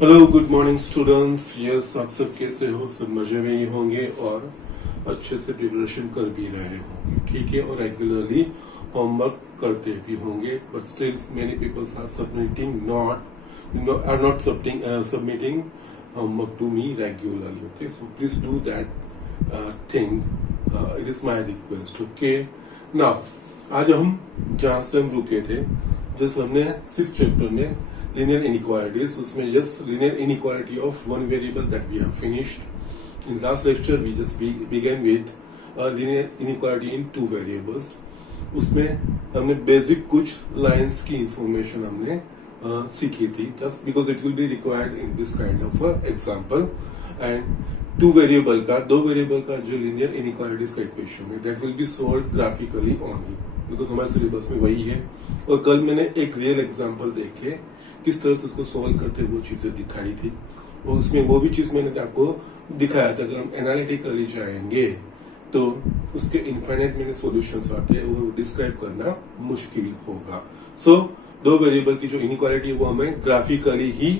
Hello good morning students. Yes, आप सब कैसे हो? सब मजे में ही होंगे और अच्छे से प्रिपरेशन कर भी रहे होंगे, ठीक है। और रेगुलरली होमवर्क करते भी होंगे, but still many peoples are submitting not submitting homework to me regularly. Okay, so please do that thing. It is my request. Okay, now आज हम जहाँ से हम रुके थे, जैसे हमने 6th चैप्टर में linear inequalities, उसमें yes linear inequality of one variable that we have finished. In last lecture we just began with linear inequality in two variables. उसमें हमने बेसिक कुछ लाइंस की इंफॉर्मेशन हमने सीखी थी, just because it will be required in this kind of example. And दो variable का जो लीनियर इनइक्वालिटीज का इक्वेशन है that will be solve graphically only, because हमारे सिलेबस में वही है। और कल मैंने एक रियल एग्जाम्पल देखे किस तरह से उसको सोल्व करते वो चीजें दिखाई थी, और उसमें वो भी चीज मैंने आपको दिखाया था। अगर हम एनालिटिकली जाएंगे तो उसके इनफाइनाइट मेनी सॉल्यूशंस आते हैं, वो डिस्क्राइब करना मुश्किल होगा। सो दो वेरिएबल की जो इनइक्वालिटी है वो हमें ग्राफिकली ही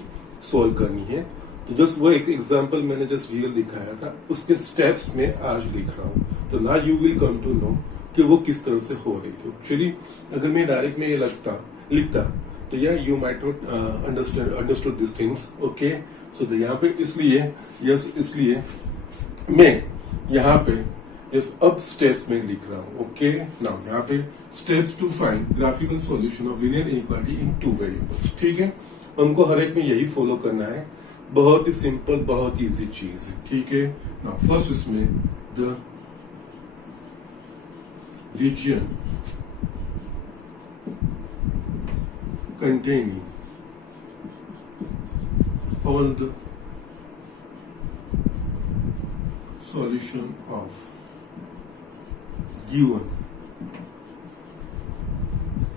सोल्व करनी है। तो जस्ट वो एक एग्जांपल मैंने जस्ट रियल दिखाया था, उसके स्टेप्स में आज लिख रहा हूँ। तो ना you will come to know कि वो किस तरह से हो रही थी। एक्चुअली अगर मैं डायरेक्ट में ये लिखता तो यार you might not understood this things. Okay, so यहाँ पे इसलिए मैं यहाँ पे अब स्टेप्स में लिख रहा हूँ। ओके, नाउ यहाँ पे steps to find graphical solution of linear inequality in two variables. ठीक है, हमको हर एक में यही फॉलो करना है। बहुत ही सिंपल, बहुत इजी चीज है। ठीक है, नाउ फर्स्ट इसमें the region containing all the solution of given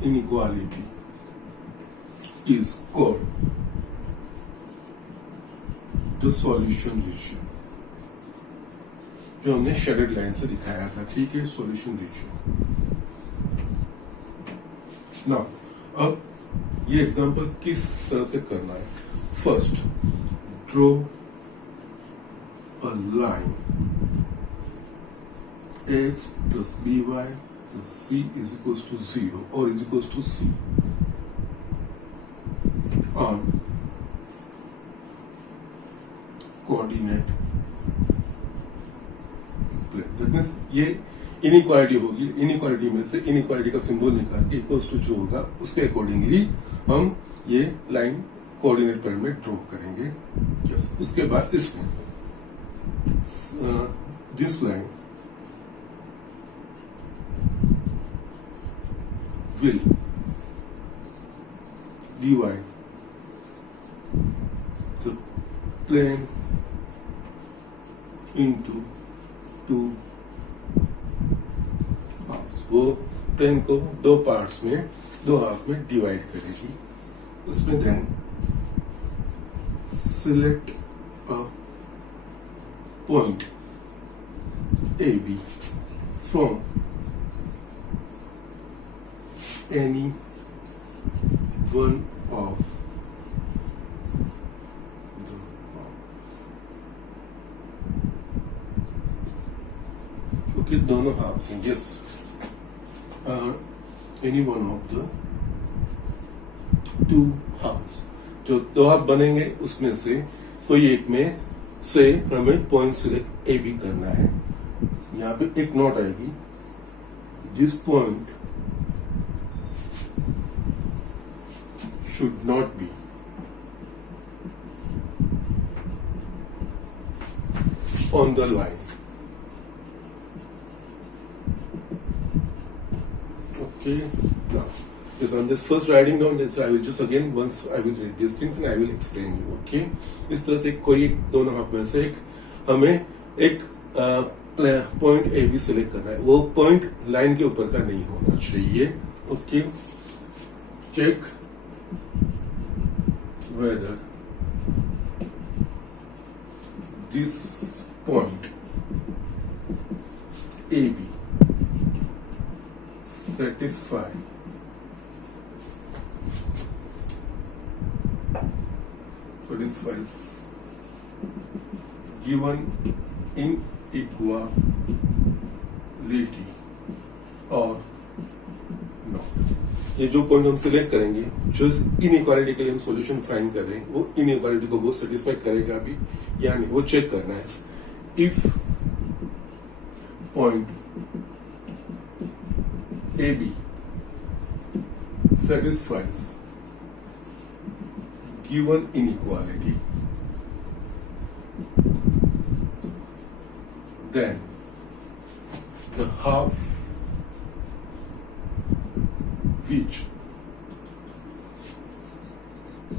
inequality is called the solution region, जो हमने शेडेड लाइन से दिखाया था। ठीक है, सॉल्यूशन रीजन। नाउ अब ये एग्जांपल किस तरह से करना है? First draw a line x plus by plus c is equals to 0 or is equals to c on coordinate plane. That means ये इनइक्वालिटी होगी, इनइक्वालिटी में से इनइक्वालिटी का सिंबल निकाल के इक्वल्स टू जो होगा उसके अकॉर्डिंगली हम ये लाइन कोऑर्डिनेट प्लेन में ड्रॉ करेंगे। यस, उसके बाद इसमें this line will divide the plane into two halves। वो प्लेन को दो पार्ट्स में, दो हाफ में डिवाइड करेगी। उसमें then select a point A B from any one of the okay, दोनों हाफ्स हैं। Yes, any one of the two halves, जो दो हाफ बनेंगे उसमें से कोई एक में से हमें पॉइंट सिलेक्ट ए बी करना है। यहाँ पे एक नोट आएगी, this point should not be on the line. Okay, now yes, I'm just first writing down this. I will just again once I will read these things and I will explain you. Okay, इस तरह से कोई एक दोनों half में से एक हमें एक पॉइंट ए बी सिलेक्ट करना है। वो पॉइंट लाइन के ऊपर का नहीं होना चाहिए। Okay, check whether this point AB satisfy for satisfies given inequality or no. ये जो पॉइंट हम सिलेक्ट करेंगे, जो इनइक्वालिटी के लिए हम सॉल्यूशन फाइंड कर रहे हैं, वो इनइक्वालिटी को वो सेटिस्फाई करेगा भी या नहीं, वो चेक करना है. If point A B satisfies given inequality, then the half which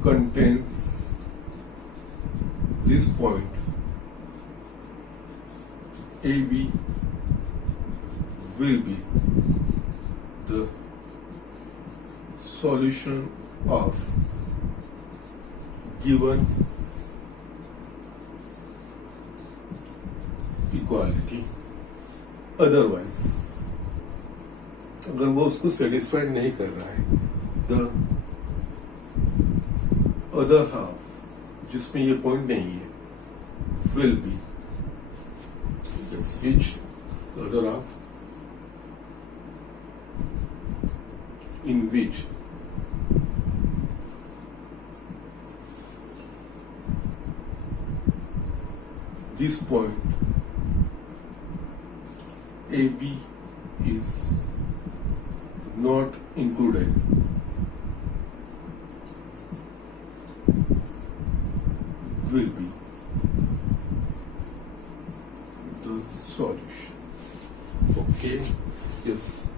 contains this point AB will be the solution of given equality. Otherwise, अगर वो उसको सेटिस्फाइड नहीं कर रहा है, the other half जिसमें ये पॉइंट नहीं है will be the switch, the other half in which this point AB is not included will be the solution. Okay, yes,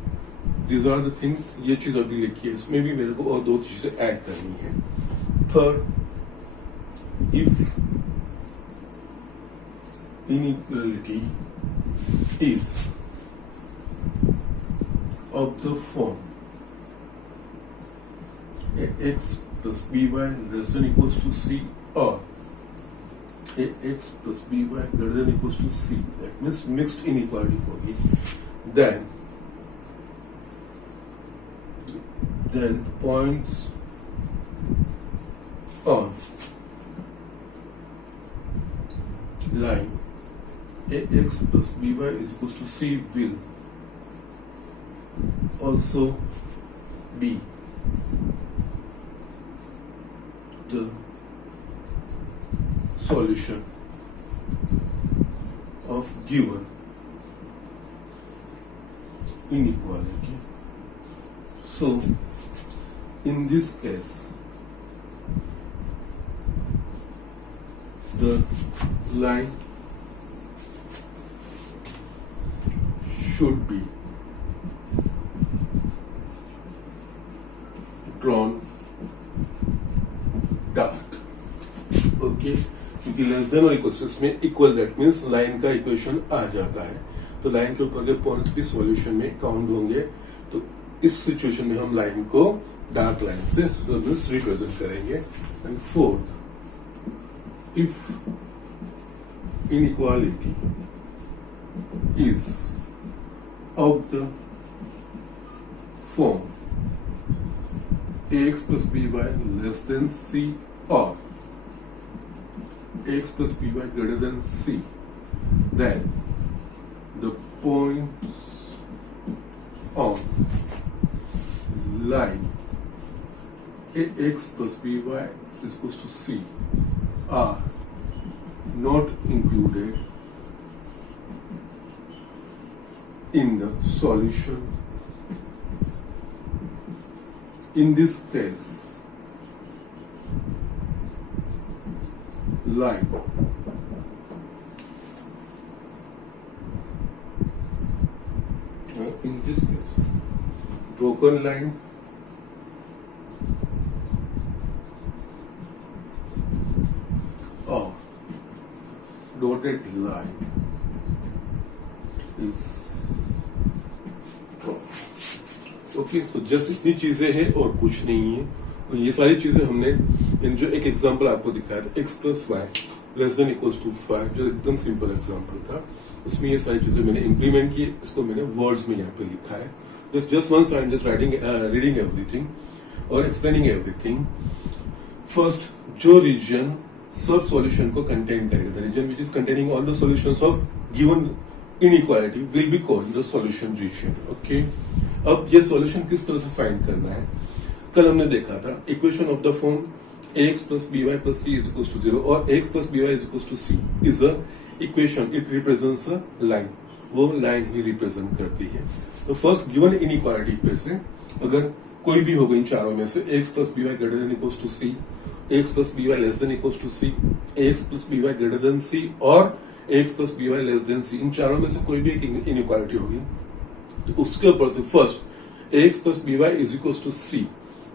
these are the things. ये चीज अभी लिखी है, इसमें भी मेरे को और दो चीजें ऐड करनी है. Third, if inequality is of the form ax plus by less than equals to c or ax plus by greater than equals to c, that means mixed inequality होगी, then points on line ax plus by is equals to c will also be the solution of given inequality. So in this case the line should be drawn dark. Okay, क्योंकि less than और equal में equal, that means line का equation आ जाता है, तो line के ऊपर के पॉइंट्स भी सॉल्यूशन में काउंट होंगे. तो इस सिचुएशन में हम लाइन को डार्क लाइन से रिप्रेजेंट करेंगे. And fourth, if inequality is of the form ax plus by less than c or ax plus by greater than c, then the points on line ax plus by is equals to c are not included in the solution. In this case, line in this case broken line or dotted line is okay. So just इतनी चीजें हैं और कुछ नहीं है. और ये सारी चीजें हमने इन जो एक एग्जांपल आपको दिखाया था x plus y less than equals to 5, जो एकदम सिंपल एग्जांपल था, उसमें ये सारी चीजें मैंने इंप्लीमेंट की. इसको मैंने वर्ड्स में यहाँ पे लिखा है. Just once I am just reading everything और एक्सप्लेनिंग एवरीथिंग. फर्स्ट, जो रीजन सब सॉल्यूशन को कंटेन करेगा। The region which is containing all the solutions of given inequality will be called the solution region. Okay, अब ये solution किस तरह से फाइंड करना है? कल हमने देखा था equation of the form ax plus by plus c is equals to 0 और ax plus by is equals to c is a equation. It represents a line. वो लाइन ही रिप्रेजेंट करती है। तो फर्स्ट गिवन इनइक्वालिटी पे से अगर कोई भी होगा इन चारों में से ax plus by greater than equals to c, ax plus by less than equals to c, ax plus by greater than c और ax plus by less than c, इन चारों में से कोई भी एक इनइक्वालिटी होगी तो उसके ऊपर से first ax plus by is equals to c,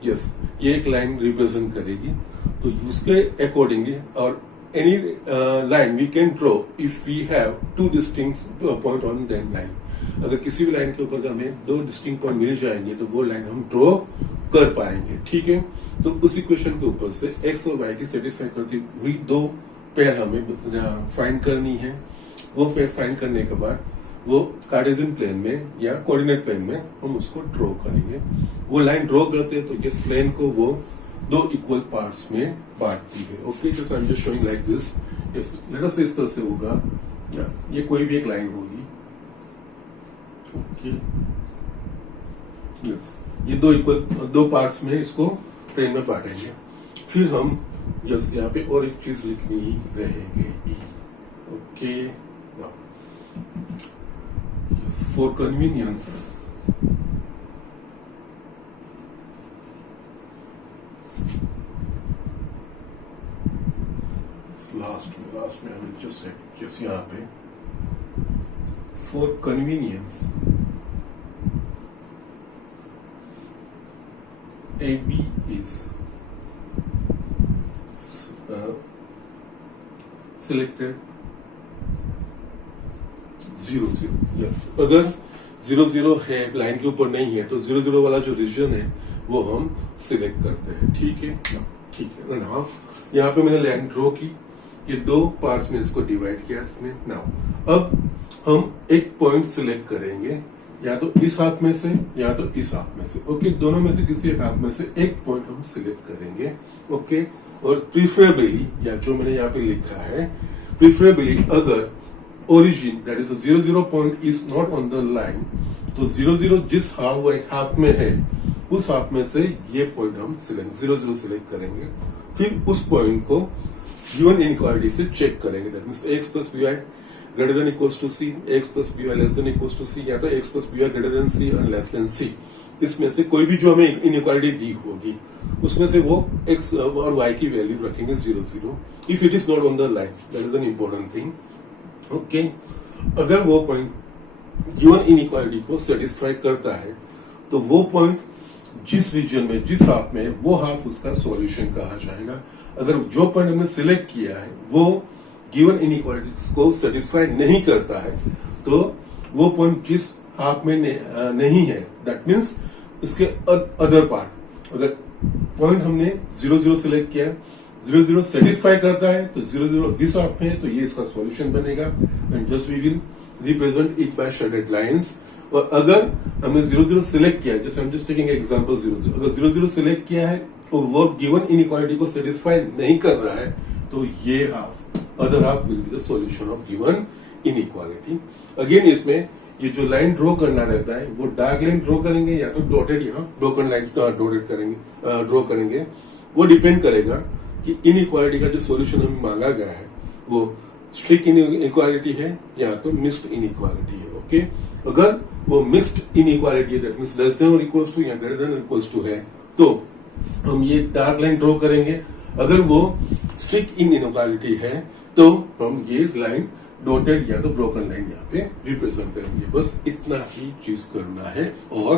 yes ये एक लाइन रिप्रेजेंट करेगी। तो उसके अकॉर्डिंगली और any line we can draw if we have two distinct point on that line. अगर किसी भी लाइन के ऊपर हमें दो डिस्टिंक्ट पॉइंट मिल जाएंगे तो वो लाइन हम ड्रॉ कर पाएंगे। ठीक है, तो उस इक्वेशन के ऊपर से एक्स और वाई की सेटिस्फाई करती हुई दो पेयर हमें फाइंड करनी है। वो पेयर फाइंड करने के बाद वो कार्टेशियन प्लेन में या कोऑर्डिनेट प्लेन में हम उसको ड्रॉ करेंगे। वो लाइन ड्रॉ करते हैं तो इस प्लेन को वो दो इक्वल पार्ट्स में बांटती है। Okay, just I am just showing like this. Yes, let us से इस तरह से होगा, ये कोई भी एक लाइन होगी। ओके, यस, ये दो इक्वल दो पार्ट्स में इसको प्लेन में बांटेंगे। फिर हम यस यहाँ पे और एक चीज लिखनी रहेगी। ओके, for convenience last में I will just say yes यहाँ पे for convenience AB is selected 0-0। Yes, अगर 0-0 है लाइन के ऊपर नहीं है तो 0-0 वाला जो रीजन है वो हम सिलेक्ट करते हैं। ठीक है, ठीक है ना। यहाँ पे मैंने लाइन ड्रॉ की, ये दो पार्ट्स में इसको डिवाइड किया इसमें। नाउ अब हम एक पॉइंट सिलेक्ट करेंगे, या तो इस हाफ में से या तो इस हाफ में से। ओके, दोनों में से किसी एक हाफ में से एक पॉइंट हम सिलेक्ट करेंगे। ओके, और प्रीफरेबली या जो मैंने यहाँ पे लिखा है प्रीफरेबली अगर origin that is a 0-0 point is not on the line, तो 0-0 जिस हाफ में है उस हाफ में से ये पॉइंट हम सिलेक्ट 0-0 सिलेक्ट करेंगे। फिर उस पॉइंट को गिवन इनइक्वालिटी से चेक करेंगे। That means ax plus by greater than equals to c, ax plus by less than equals to c या तो ax plus by greater than c and less than c। इसमें से कोई भी जो हमें इनइक्वालिटी दी होगी उसमें से वो x और y की वैल्यू रखेंगे 0-0 if it is not on the line. That is an important thing. Okay, अगर वो पॉइंट गिवन इनइक्वालिटी को सेटिस्फाई करता है तो वो पॉइंट जिस रीजन में जिस हाफ में वो हाफ उसका सॉल्यूशन कहा जाएगा। अगर जो पॉइंट हमने सिलेक्ट किया है वो गिवन इनइक्वालिटी को सेटिस्फाई नहीं करता है तो वो पॉइंट जिस हाफ में नहीं है, दैट मीन्स उसके अदर पार्ट। अगर पॉइंट हमने 0-0 सिलेक्ट किया, 0-0 सेटिस्फाई करता है तो 0-0 इस हाफ में है तो ये इसका सॉल्यूशन बनेगा। And just we will represent it by shaded lines. और अगर हमने 0-0 सिलेक्ट किया है, जैसे हम जस्ट टेकिंग एग्जांपल 0-0, अगर 0-0 सिलेक्ट किया है तो वो गिवन इनइक्वालिटी को सेटिस्फाई नहीं कर रहा है तो ये half other half will be the solution of given inequality. Again इसमें ये जो लाइन ड्रॉ करना रहता है वो डार्क लाइन ड्रॉ करेंगे या तो डॉटेड यहाँ ब्रोकन लाइन डॉटेड करेंगे ड्रॉ करेंगे। वो डिपेंड करेगा कि इनइक्वालिटी का जो सॉल्यूशन हमें मांगा गया है वो स्ट्रिक्ट इनइक्वालिटी है या तो मिक्स्ड इनइक्वालिटी है। ओके, अगर वो मिक्स्ड इनइक्वालिटी है दैट मींस लेस देन और इक्वल्स टू या ग्रेटर देन इक्वल्स टू है तो हम ये डार्क लाइन ड्रॉ करेंगे। अगर वो स्ट्रिक्ट इनइक्वालिटी है तो हम ये लाइन डॉटेड या तो ब्रोकन लाइन यहाँ पे रिप्रेजेंट करेंगे। बस इतना ही चीज करना है और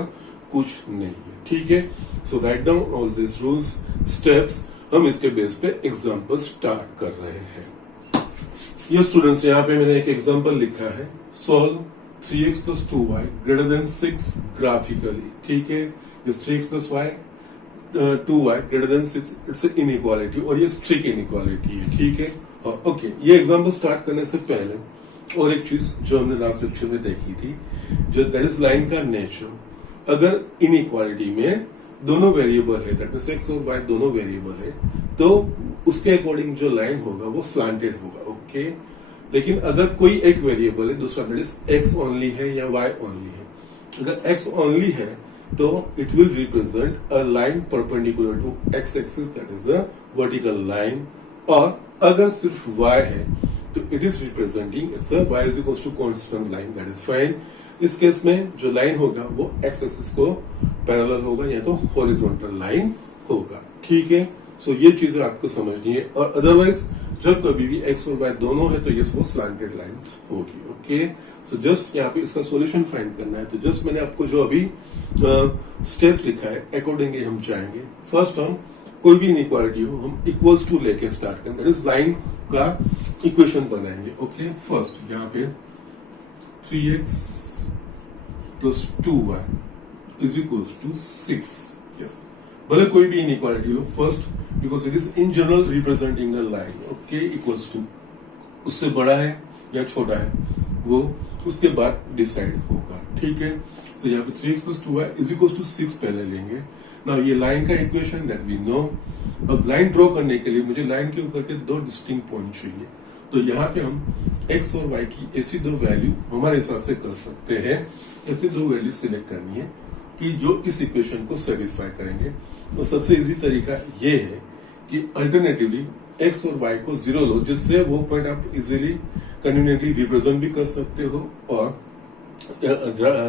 कुछ नहीं है। ठीक है, so write down all this rules steps. हम इसके बेस पे एग्जांपल स्टार्ट कर रहे हैं। ये स्टूडेंट्स यहाँ पे मैंने एक एग्जांपल लिखा है, solve 3x plus 2y greater than 6 graphically. ठीक है, ये 3x plus 2y greater than 6 it's inequality और ये स्ट्रिक्ट इनइक्वालिटी है। ठीक है, ओके, ये एग्जांपल स्टार्ट करने से पहले और एक चीज जो हमने लास्ट लेक्चर में देखी थी, जो दैट इज लाइन का नेचर। अगर इनइक्वालिटी में दोनों वेरिएबल है, दैट मींस एक्स और वाई दोनों वेरिएबल है, तो उसके अकॉर्डिंग जो लाइन होगा वो स्लांटेड होगा। ओके, लेकिन अगर कोई एक वेरिएबल है, दूसरा दैट इज एक्स ओनली है या वाई ओनली है, अगर एक्स ओनली है तो it will represent a line perpendicular to x axis, that is a vertical line. और अगर सिर्फ वाई है तो it is representing it's a y is equals to constant line, that is fine. इस case में जो लाइन होगा वो एक्स एक्सिस को पैरेलल होगा या तो हॉरिजॉन्टल लाइन होगा। ठीक है, सो ये चीजें आपको समझनी है। और अदरवाइज जब कभी भी एक्स और वाई दोनों है तो ये वो स्लांटेड लाइंस होगी। ओके, सो जस्ट यहाँ पे इसका सॉल्यूशन फाइंड करना है। तो जस्ट मैंने आपको जो अभी स्टेप्स लिखा है अकॉर्डिंगली हम जाएंगे। फर्स्ट हम कोई भी इनइक्वालिटी हो हम इक्वल्स टू लेके स्टार्ट करेंगे, दैट इज लाइन का इक्वेशन बनाएंगे। ओके, फर्स्ट यहाँ पे 3x plus 2y is equals to 6। Yes, भले कोई भी इनइक्वालिटी हो, first because it is in general representing the line. Okay, equals to उससे बड़ा है या छोटा है वो उसके बाद डिसाइड होगा। ठीक है, तो यहाँ पे 3x plus 2y is equals to 6 पहले लेंगे ना। ये लाइन का इक्वेशन दैट वी नो। अब लाइन ड्रॉ करने के लिए मुझे लाइन के ऊपर के दो डिस्टिंक्ट पॉइंट चाहिए। तो यहाँ पे हम x और y की ऐसी दो वैल्यू हमारे हिसाब से कर सकते हैं। ऐसी दो वैल्यू सिलेक्ट करनी है कि जो इस इक्वेशन को सेटिस्फाई करेंगे। तो सबसे इजी तरीका ये है कि अल्टरनेटिवली x और y को 0 लो, जिससे वो पॉइंट आप इजीली कन्वीनियंटली रिप्रेजेंट भी कर सकते हो और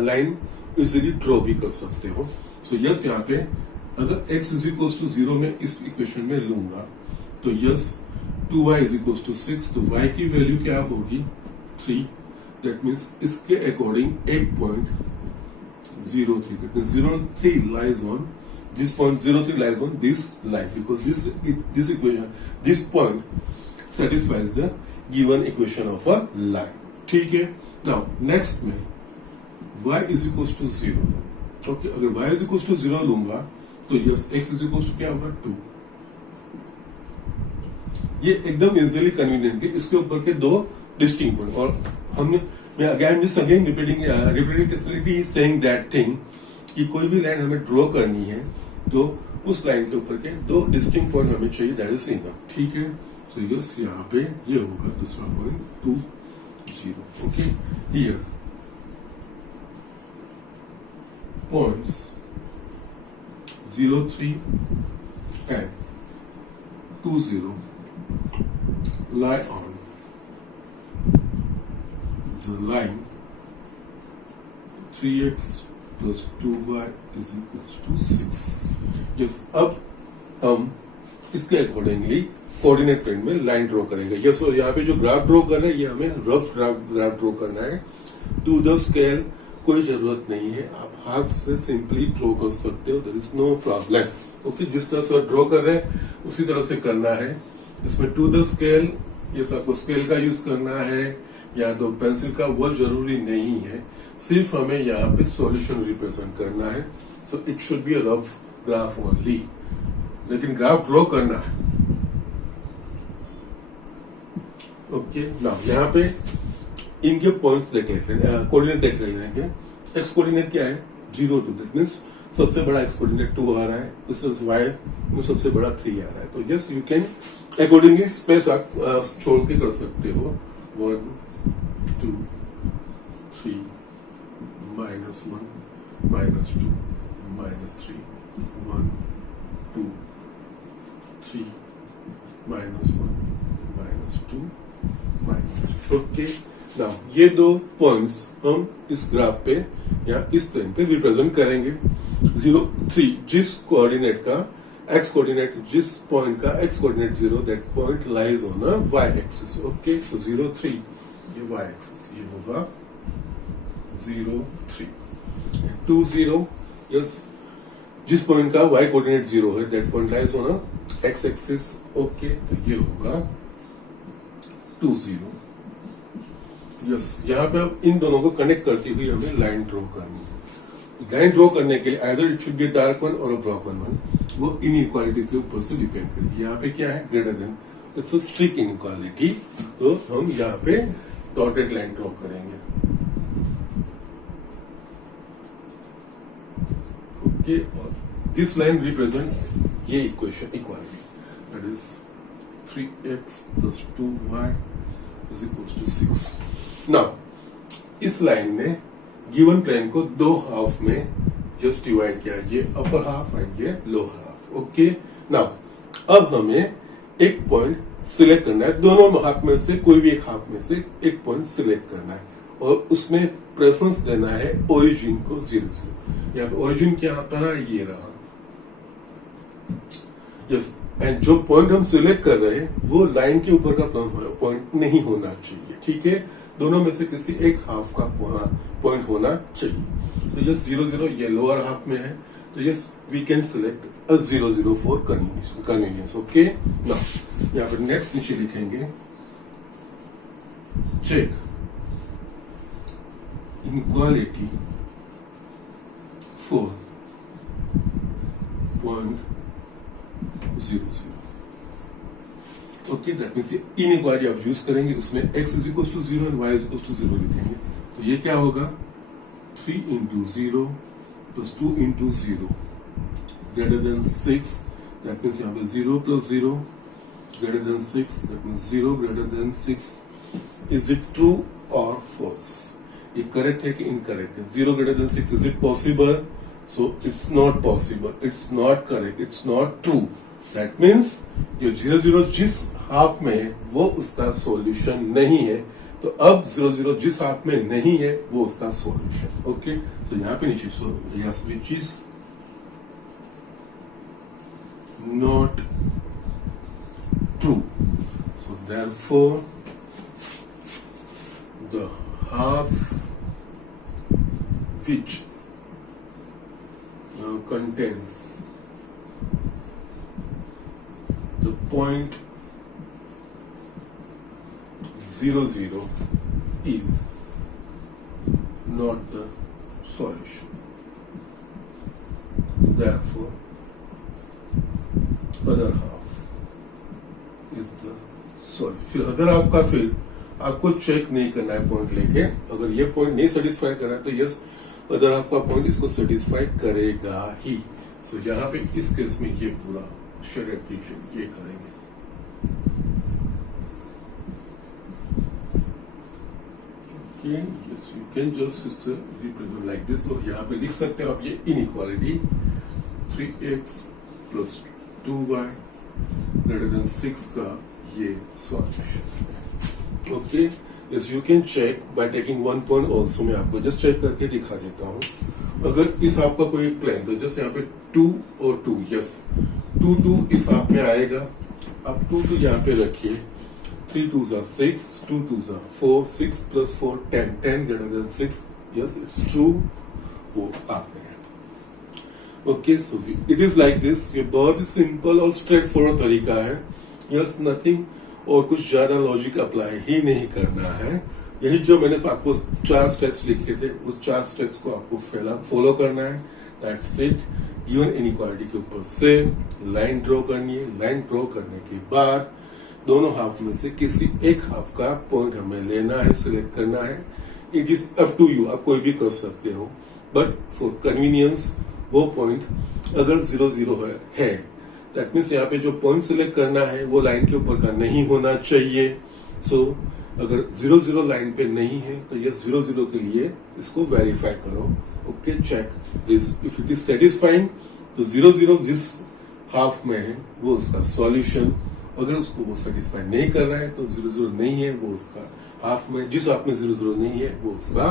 लाइन इजीली ड्रॉ भी कर सकते हो। सो यस, यहाँ पे अगर x इज इक्वल टू 0 में इस इक्वेशन में लूंगा तो yes 2y is equal to 6, तो y की वैल्यू क्या होगी 3। दैट मीन्स इसके अकॉर्डिंग एक point 03, that means 03 lies on this point, 03 lies on this line because this equation, this point satisfies the given equation of a line. ठीक है, now next में y is equals to 0। okay, अगर y is equals to 0 लूंगा तो yes x is equals to क्या होगा 2। ये एकदम इजीली कन्वीनियंट है। इसके ऊपर के दो डिस्टिंक्ट पॉइंट और हमने मैं again repeating saying that thing कि कोई भी लाइन हमें ड्रॉ करनी है तो उस लाइन के ऊपर के दो डिस्टिंक्ट पॉइंट हमें चाहिए, दैट इज इनफ। ठीक है, सो यस यहाँ पे ये होगा दूसरा point 2 0। Okay, here points 03 and 2 0 lie on the line 3x plus 2y is equals to 6। Yes, अब हम इसके अकॉर्डिंगली कोऑर्डिनेट प्लेन में लाइन ड्रॉ करेंगे। यस, और यहाँ पे जो ग्राफ ड्रॉ कर रहे हैं ये हमें रफ ग्राफ ड्रॉ करना है। टू द स्केल कोई जरूरत नहीं है, आप हाथ से सिंपली ड्रॉ कर सकते हो, there is no problem. Okay, जिस तरह से ड्रॉ कर रहे हैं उसी तरह से करना है। इसमें टू द स्केल ये आपको स्केल का यूज करना है या तो पेंसिल का, वो जरूरी नहीं है। सिर्फ हमें यहाँ पे सॉल्यूशन रिप्रेजेंट करना है। So it should be a rough graph only, लेकिन ग्राफ ड्रॉ करना है। ओके, नाउ यहाँ पे इनके पॉइंट्स देख लेते हैं, कोऑर्डिनेट देख लेंगे। एक्स कोऑर्डिनेट क्या है 0 2, दैट मीन्स सबसे बड़ा एक्स कोऑर्डिनेट 2 आ रहा है, इस तरह से वाई में सबसे बड़ा 3 आ रहा है। तो yes, you can accordingly space आप छोड़ के कर सकते हो। 1 2 3 -1 -2 -3 1 2 3 -1 -2 -3। ओके, नाउ ये दो पॉइंट्स हम इस ग्राफ पे या इस प्लेन पे रिप्रेजेंट करेंगे। 0 3 जिस कोऑर्डिनेट का एक्स कोऑर्डिनेट, जिस पॉइंट का X coordinate 0, that point lies on a Y axis. Okay, so 0 3 ये वाई एक्सिस, ये होगा 0 3 2 0। यस, जिस पॉइंट का वाई कोऑर्डिनेट 0 है that point lies on a x axis. Okay, तो ये होगा 2 0। यस, यहाँ पे अब इन दोनों को कनेक्ट करती हुई हमें लाइन ड्रॉ करनी है। लाइन ड्रॉ करने के लिए either it should be dark one और अ ब्रॉकन वन, वो इनइक्वालिटी के ऊपर से डिपेंड करेगी। यहाँ पे क्या है greater than, it's a strict inequality, तो हम यहाँ पे डॉटेड लाइन ड्रॉ करेंगे। ओके, और दिस लाइन रिप्रेजेंट्स ये equation equality, that is 3x plus 2y is equals to 6. Now इस लाइन ने गिवन प्लेन को दो हाफ में जस्ट डिवाइड किया, ये अपर हाफ एंड ये लोअर हाफ. ओके, नाउ अब हमें एक पॉइंट सिलेक्ट करना है, दोनों हाफ में से कोई भी एक हाफ में से एक पॉइंट सिलेक्ट करना है और उसमें प्रेफरेंस देना है ओरिजिन को 0 0. यहाँ पे ओरिजिन क्या आता है, ये रहा. यस, एंड जो पॉइंट हम सिलेक्ट कर रहे हैं वो लाइन के ऊपर का पॉइंट नहीं होना चाहिए. ठीक है, दोनों में से किसी एक हाफ का पॉइंट होना चाहिए. तो यस 0 0 ये लोअर हाफ में है, तो yes we can select a 0 0 for convenience. Okay, now यहाँ पर नेक्स्ट नीचे लिखेंगे check inequality for point 0 0. Okay, that means inequality आप यूज करेंगे, उसमें x is equal to 0 and y is equal to 0 लिखेंगे. तो ये क्या होगा, 3 into 0 plus 2 into 0 greater than 6. That means यहाँ पे 0 plus 0 greater than 6. That means 0 greater than 6. Is it true और फॉल्स? ये करेक्ट है कि इनकरेक्ट है? 0 greater than 6, is it possible? So it's not possible, it's not correct, it's not true. That means ये 0 0 जिस half में है वो उसका सॉल्यूशन नहीं है. तो अब 0 0 जिस हाफ में नहीं है वो उसका सॉल्यूशन. ओके, तो यहाँ पे नीचे yes which is not true. So therefore the half which contains the point 0 0 is not the solution. Therefore, other half is the solution. फिर other half का फिर आपको चेक नहीं करना है पॉइंट लेके. अगर ये पॉइंट नहीं सेटिस्फाई कर रहा है तो यस अदर आपका पॉइंट इसको सेटिस्फाई करेगा ही. सो यहाँ पे इस केस में ये पूरा शेड एप्लीकेशन ये करेंगे. Yes you can just represent like this. और यहाँ पे लिख सकते हो आप ये inequality 3x plus 2y greater than 6 का ये सॉल्यूशन है. Okay, Yes, you can check by taking one point also. मैं आपको जस्ट चेक करके दिखा देता हूँ. अगर इस आपका कोई प्लेन तो जस्ट यहाँ पे 2 और 2, यस 2 2 इस आप में आएगा. आप 2 2 यहाँ पे रखिए. 3 2s are 6, 2 2s are 4, 6 plus 4 10, 10 greater than 6. Yes, it's true. वो आप में है. Okay, so it is like this. ये बहुत ही सिंपल और स्ट्रेट फॉरवर्ड तरीका है. यस, नथिंग और कुछ ज्यादा लॉजिक अप्लाई ही नहीं करना है. यही जो मैंने आपको 4 स्टेप्स लिखे थे उस 4 स्टेप्स को आपको फॉलो करना है. That's it. गिवन इनइक्वालिटी के ऊपर से लाइन ड्रॉ करनी है. लाइन ड्रॉ करने के बाद दोनों हाफ में से किसी एक हाफ का पॉइंट हमें लेना है, सिलेक्ट करना है. It is up to you, आप कोई भी कर सकते हो, बट फॉर कन्वीनियंस वो पॉइंट अगर 0 0 है दैट मीन्स यहाँ पे जो पॉइंट सिलेक्ट करना है वो लाइन के ऊपर का नहीं होना चाहिए. सो अगर 0 0 लाइन पे नहीं है तो ये 0 0 के लिए इसको वेरीफाई करो. Okay, check this. If it is satisfying तो 0 0 जिस हाफ में है वो उसका सॉल्यूशन. अगर उसको वो सेटिस्फाई नहीं कर रहा है तो 0 0 नहीं है वो उसका हाफ में, जिस हाफ में 0 0 नहीं है वो उसका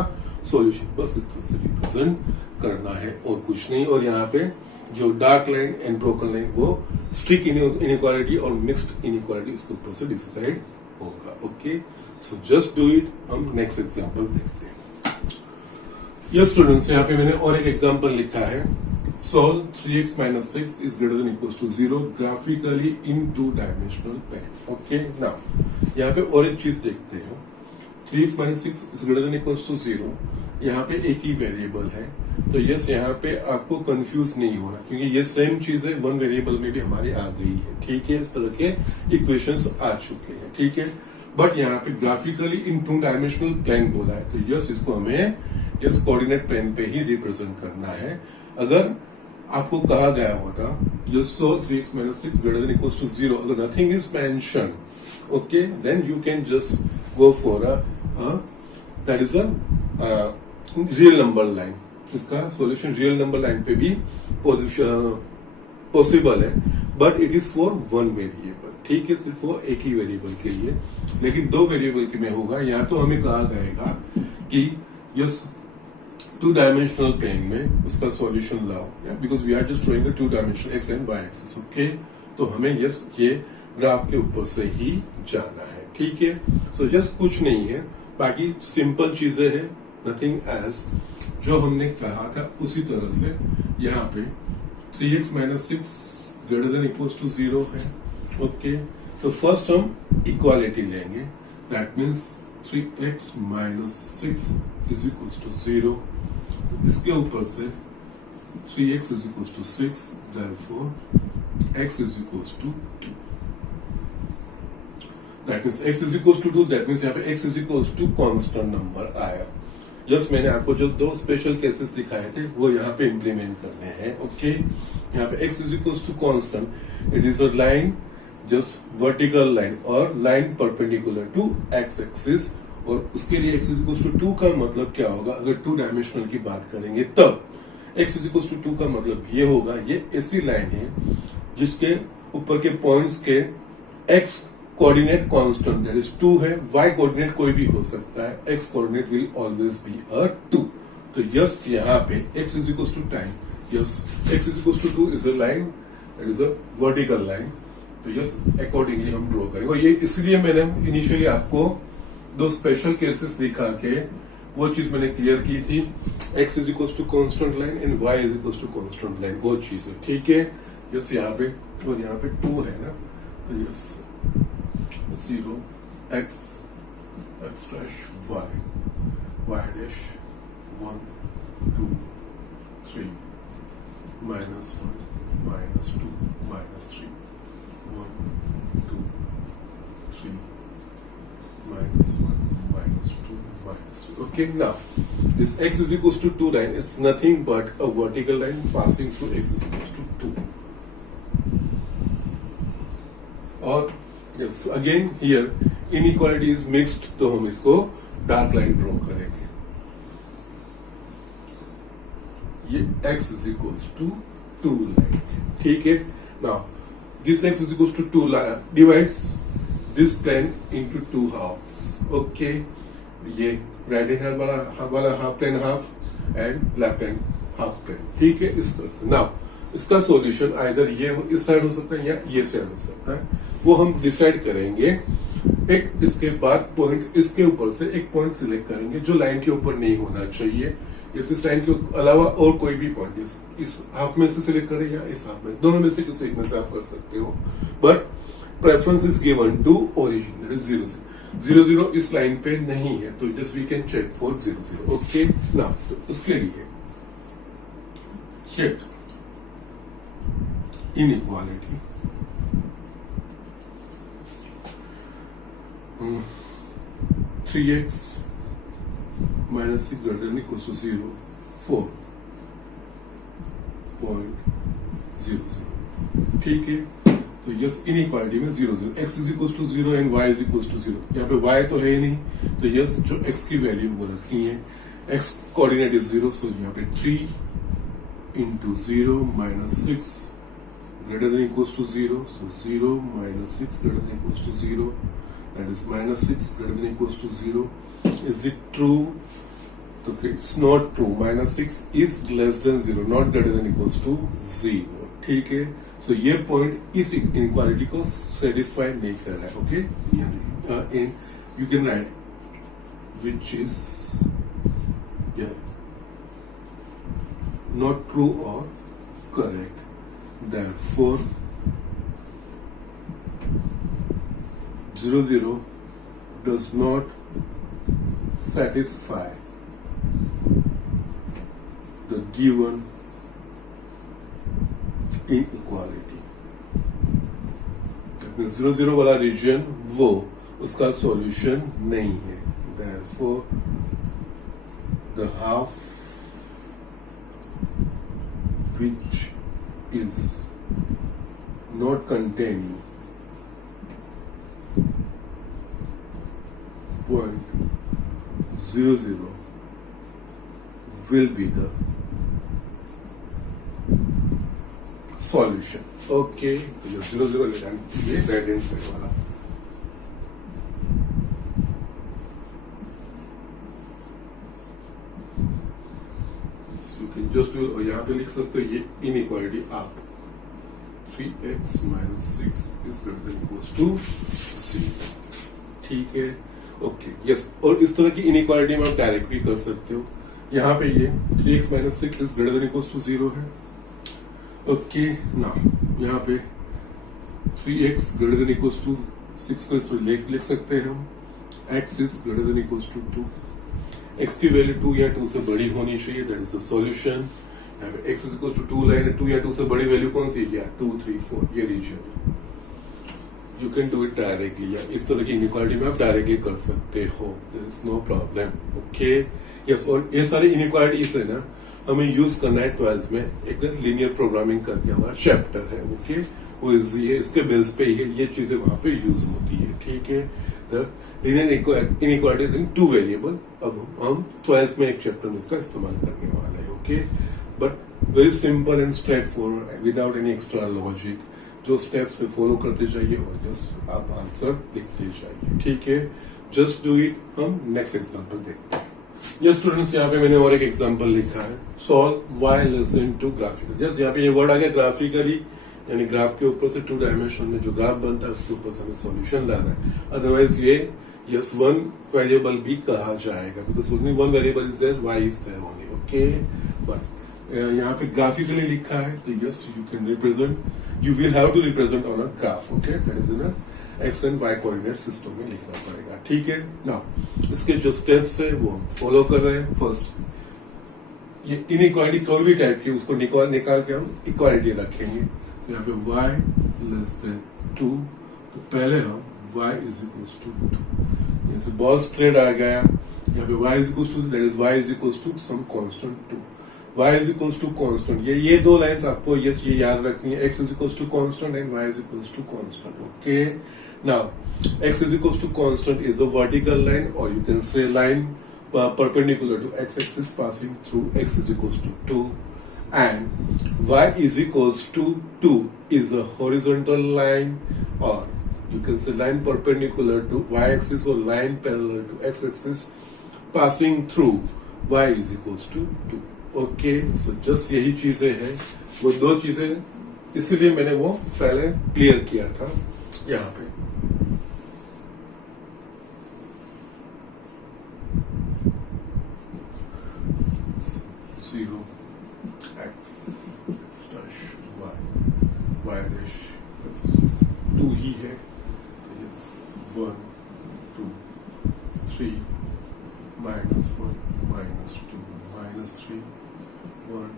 सॉल्यूशन. बस इस तरह से रिप्रेजेंट करना है और कुछ नहीं. और यहाँ पे जो dark line and broken line वो स्ट्रिक्ट इनइक्वालिटी और मिक्स्ड इनइक्वालिटी इसके ऊपर से डिसाइड होगा. Okay, so just do it. हम नेक्स्ट एग्जांपल देखते हैं. यस स्टूडेंट्स, यहाँ पे मैंने और एक एग्जांपल लिखा है. Solve 3x minus 6 is greater than equals to 0 graphically in 2-dimensional plane. Okay, now यहाँ पे और एक चीज देखते हैं. 3x minus 6 is greater than equals to 0. यहाँ पे एक ही वेरिएबल है तो यस यहाँ पे आपको कंफ्यूज नहीं होना क्योंकि ये सेम चीज है वन वेरिएबल में भी हमारी आ गई है. ठीक है, इस तरह के इक्वेशंस आ चुके हैं. ठीक है, बट यहाँ पे ग्राफिकली इन 2-डायमेंशनल प्लेन बोला है तो यस इसको हमें यस कोऑर्डिनेट प्लेन पे ही रिप्रेजेंट करना है. अगर आपको कहा गया हुआ था just so 3x minus 6 greater than equals to 0, अगर nothing is mentioned, okay, then you can just go for that is a real number line. इसका solution real number line पे भी पॉसिबल है, but it is for one variable, ठीक है, सिर्फ वो एक ही वेरिएबल के लिए, लेकिन दो वेरिएबल के में होगा। यहाँ तो हमें कहा गएगा कि यस टू डायमेंशनल प्लेन में उसका सॉल्यूशन लाओ, because we are just drawing a two dimensional x and y axis, okay. तो हमें यस ये ग्राफ के ऊपर से ही जाना है, ठीक है। सो यस कुछ नहीं है, बाकी सिंपल चीजें हैं, नथिंग एल्स। जो हमने कहा था उसी तरह से यहाँ पे 3x minus 6 greater than equals to 0 है, ओके। तो फर्स्ट हम इक्वालिटी लेंगे, that means 3x minus 6 is equals to 0। इसके ऊपर से 3x is equals to 6, therefore x is equals to 2। That means x is equals to 2, that means यहाँ पे x is equals to constant number आया। Just मैंने आपको जो दो स्पेशल केसेस दिखाए थे वो यहाँ पे इंप्लीमेंट करने हैं, ओके। यहाँ पे x is equals to constant, it is a line just vertical line और line perpendicular to x axis, और उसके लिए x इज इक्वल्स टू 2 का मतलब क्या होगा, अगर टू डायमेंशनल की बात करेंगे तब x इज इक्वल्स टू 2 का मतलब ये होगा, ये ऐसी लाइन है जिसके ऊपर के पॉइंट्स के x coordinate constant that is 2 है, y कोऑर्डिनेट कोई भी हो सकता है, x coordinate will always be a 2। तो यस यहाँ पे x is equals to time, yes x is equals to 2 is a line that is a vertical line. तो यस अकॉर्डिंगली हम ड्रॉ करेंगे, और ये इसलिए मैंने इनिशियली आपको दो स्पेशल केसेस दिखा के वो चीज मैंने क्लियर की थी, x is equals to constant line and y is equals to constant line, वो चीज है, ठीक है। यस यहाँ पे और यहाँ पे 2 है ना, तो yes 0 x dash y dash 1 2 3 minus 1 minus 2 minus 3 1 2 3 minus 1 minus 2 minus 3, okay। Now this x is equals to 2 line is nothing but a vertical line passing through x is equals to 2, और yes again here inequality is mixed, तो हम इसको dark line draw करेंगे। ये x is equals to 2 line, ठीक है। now this x is equals to 2 line divides this plane into 2 halves, okay। ये right hand वाला half plane half and left hand half plane, ठीक है, इस तरह से। नाउ इसका सॉल्यूशन आइदर ये इस साइड हो सकता है या ये साइड हो सकता है, वो हम डिसाइड करेंगे। एक इसके बाद पॉइंट इसके ऊपर से एक पॉइंट सिलेक्ट करेंगे जो लाइन के ऊपर नहीं होना चाहिए, इस लाइन के अलावा और कोई भी पॉइंट इस हाफ में से सिलेक्ट करें या इस हाफ में, दोनों में से किसी एक में से आप कर सकते हो, but preference is given to origin that is 0 0 0 इस लाइन पे नहीं है, तो just we can check for 0 0, okay. Now तो उसके लिए check inequality, 3x minus 6 greater than equals to 0 4.00, ठीक है। तो यस इनइक्वालिटी में 0 0 x is equals to 0 and y is equals to 0, यहाँ पे y तो है ही नहीं, तो यस जो x की वैल्यू वो रखनी है, x कोऑर्डिनेट इज 0, सो यहाँ पे 3 into 0 minus 6 greater than equals to 0, so 0 minus 6 greater than equals to 0, that is minus 6 greater than equals to 0. Is it true? Okay, it's not true, minus 6 is less than 0, not greater than equals to 0, ठीक है। so ये point इस inequality को satisfy नहीं कर रहा है, okay. you can write which is not true or correct, therefore 0 0 does not satisfy the given inequality। 0 0 वाला रीजन वो उसका सॉल्यूशन नहीं है, therefore the half which is not containing .00 will be the solution. Okay, तो ये 00 ले जाना, ये राइट हैंड साइड वाला. You can just do, और यहाँ पे लिख सकते हो ये इनइक्वालिटी आप 3x minus 6 is greater than equals to 0. ठीक है, ओके, यस. और इस तरह की इनइक्वालिटी में आप डायरेक्ट भी कर सकते हो. यहाँ पे ये 3x minus 6 is greater than equals to 0 है. ओके, ना यहाँ पे 3x greater than equals to 6 को इस लिख सकते हैं हम. x is greater than equals to 2. x की वैल्यू 2 या 2 से बड़ी होनी चाहिए, दैट इज द सॉल्यूशन. यहाँ पे x is equals to 2 line है, 2 या 2 से बड़ी वैल्यू कौन सी है? 2, 3, 4 ये region. You can do it directly, या इस तरह की इनइक्वालिटी में आप डायरेक्टली कर सकते हो, there is no problem. Okay, yes. और ये सारी इनइक्वालिटी से ना हमें यूज करना है 12th में. एक लीनियर प्रोग्रामिंग करके हमारा चैप्टर है. ओके, वो ये इसके बेस पे ये चीजें वहां पे यूज होती है. ठीक है, लीनियर इनइक्वालिटीज इन 2 वेरिएबल. अब हम 12th में एक चैप्टर में इसका इस्तेमाल करने वाले हैं. Okay, but very simple and straight forward without any extra logic. जो स्टेप्स से फॉलो करते जाइए और जस्ट आप आंसर लिखते जाइए. ठीक है, जस्ट डू इट. हम नेक्स्ट एग्जांपल देखते हैं. ये स्टूडेंट्स, यहाँ पे मैंने और एक एग्जांपल लिखा है, solve y less than 2 graphical. Just यहाँ पे ये वर्ड आ गया ग्राफिकली, यानी ग्राफ के ऊपर से 2 डायमेंशन में जो ग्राफ बनता है उसके ऊपर से हमें सॉल्यूशन लाना है. अदरवाइज ये यस 1 वेरिएबल भी कहा जाएगा, because only 1 variable is there, y is there only. Okay, but यहाँ पे ग्राफिकली लिखा है, तो yes you can represent, you will have to represent on a graph. Okay, that is in x and y coordinate system में लिखना पड़ेगा. ठीक है, नाउ इसके जो स्टेप्स है वो फॉलो कर रहे हैं. फर्स्ट, ये इनइक्वालिटी कोई भी टाइप की उसको निकाल के हम इक्वालिटी रखेंगे. तो यहाँ पे y लेस देन 2, तो पहले हम y इज इक्वल्स टू 2. जैसे बहुत स्ट्रेट आ गया. यहाँ पे y is equals to, that is y is equals to some constant 2. y is equals to constant, ये दो लाइंस आपको यस ये याद रखनी है. x is equals to constant and y is equals to constant. Okay, now x is equals to constant is a vertical line, or you can say line perpendicular to x-axis passing through x is equals to 2, and y is equals to 2 is a horizontal line, or you can say line perpendicular to y-axis or line parallel to x-axis passing through y is equals to 2. Okay, so just यही चीजें हैं, वो दो चीजें, इसीलिए मैंने वो पहले क्लियर किया था यहाँ पे. y dash plus 2 ही है, yes 1 2 3 minus 1 minus 2 minus 3 1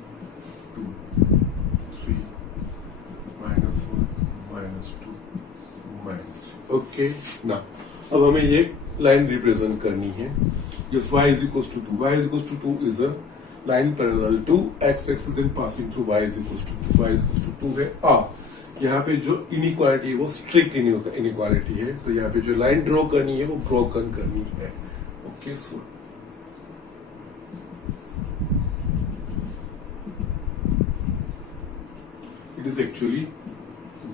2 3 minus 1 minus 2 minus 3. Okay, ना अब हमें ये लाइन रिप्रेजेंट करनी है. yes y is equals to 2, y is equals to 2 is a line parallel to x-axis and passing through y is equals to 2. y is equals to 2 है. यहाँ पे जो इनइक्वालिटी है वो स्ट्रिक्ट इनइक्वालिटी है, तो यहाँ पे जो लाइन ड्रॉ करनी है वो ब्रोकन करनी है. Okay, so it is actually